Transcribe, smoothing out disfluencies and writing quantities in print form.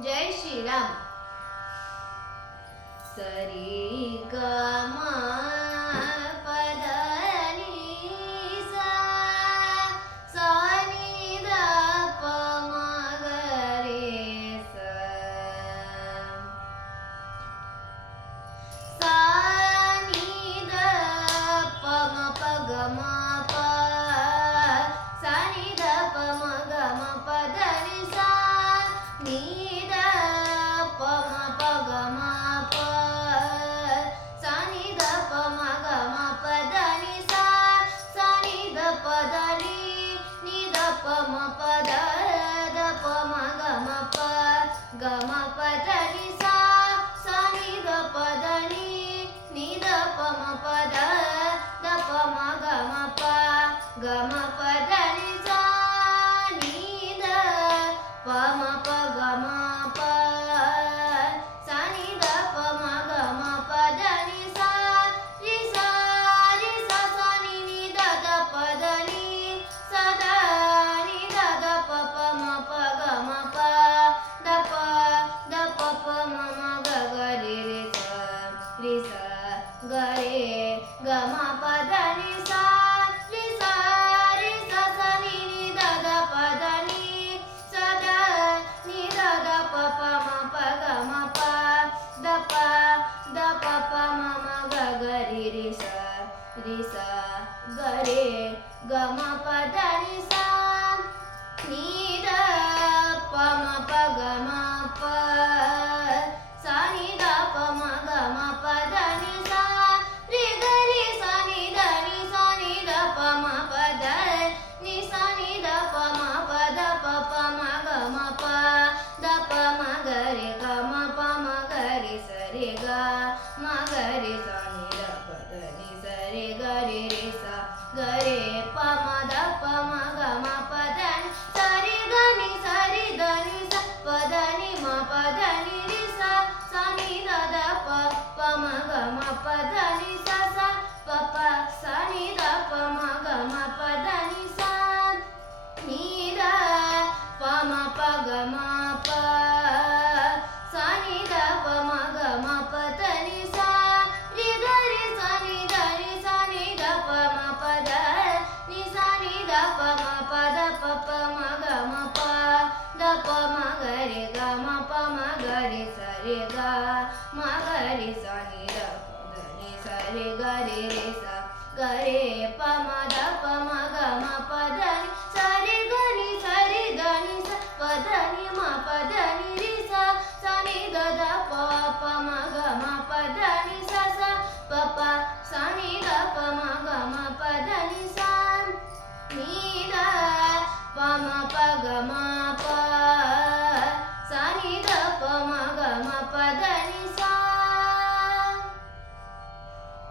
जय श्री राम. सरी ग म पद नि सा सा नि ध प म ग रे सा सा नि ध प म प ग म प सा नि ध प म ग म प ध नि सा नि ध प म प ग म प सा नि ध प म ग म प ध नि सा सा नि ध प ध नि ध प म प ध प म ग म प ग म प ध नि सा सा नि ध प ध नि ध प म प ध प म ग म प ग म प ध नि सा नि ध प म प ग म प सा नि ध प म ग म प ध नि सा रि सा सा नि ध ध प ध नि सा ಧ नि ಧ ಧ ಪ ಪ ಮ ಪ ಗ ಮ ಪ ದ ಪ ಪ ಮ ಮ ಗ ಗ ರಿ ಸ ಗ ರೇ ಗ ಮ ಪ ಧ ni सा ರಿ ಸ ಸ ni ಧ ಧ ಪ ಧ ni ಸ ಧ ni ಧ ಧ ಪ ಪ ಮ ಪ ಗ ಮ ಪ ದ ಪ ಪ ಮ ಮ ಗ ಗ ರಿ ಸ ಗ ರೇ ಗ ಮ ಪ ಧ ni सा ni ಧ ಪ ಮ ಪ ಗ ಮ ಪ सा ni ಧ ಪ ಮ ಗ ಮ ಪ ಧ ni सा ರಿ ಗ ರಿ ಸ ni ಧ ಪ ಮ ಪ ಧ ni ಸ ni ಧ ಪ ಮ ಪ ದ ಪ ಪ ಮ ಗ ಮ ಪ ದ ಪ ಮ ಗ ರೆ ಗ ಮ ಪ ಮ ಗ ರಿ ಸ ರೆ ಗ ಮ ಗ ರಿ ಸ ni ಧ ಪ ಧ ni ಸ ರೆ ಗ ರೆ ರೆ ಸ ಗ ರೇ ಪ ಮ ದ ಪ ಮ ಗ ಮ ಪ ಧ ni ಸ ರೆ ಗ ni ಸ ರೆ ಗ ni ಸ ಪ ಧ ni ಮ ಪ ಧ ni ರಿ ಸ ಸ ni ಧ ಧ ಪ ಪ ಮ ಗ ಮ ಪ ಧ ni ಸ ಸ ಪ ಪ ಸ ni ಧ ಪ ಮ ಗ ಮ ಪ ಧ ni ಸ ni ಧ ಪ ಮ ಪ ಗ ಮ ಪ ಸ ni ಧ ಪ ಮ ಗ ಮ ಪ ಧ ni ಸ ರಿ ಗ ರಿ ಸ ni ಧ ಪ ಮ ಪ ಧ ni ಸ ni ಧ ಪ ಮ ಪ ದ ಪ ಪ ಮ ಗ ಮ ಪ ದ ಪ ಮ ಗ ರೆ ಗ ಮ ಪ ಮ ಗ ರೆ ಸ ರೆ ಗ ಮ ಗ ರೆ ಸ ni ಧ ಪ ಧ ni ಸ ರೆ ಗ ರೆ ರೆ ಸ ಗ ರೇ ಪ ಮ ದ ಪ ಮ ಗ ಮ ಪ ಧ ni ಸ ರೆ ಗ ni ಸ ರೆ ಗ ni ಸ ಪ ಧ ni ಮ ಪ ಧ ni ರಿ ಸ ಸ ni ಧ ಧ ಪ ಪ ಮ ಗ ಮ ಪ ಧ ni ಸ ಸ ಪ ಪ ಸ ni ಧ ಪ ಮ ಗ ಮ ಪ ಧ ni ಸ ni ಧ ಪ ಮ ಪ ಗ ಮ ಪ ಸ ni ಧ ಪ ಮ ಗ ಮ ಪ ಧ ni ಸ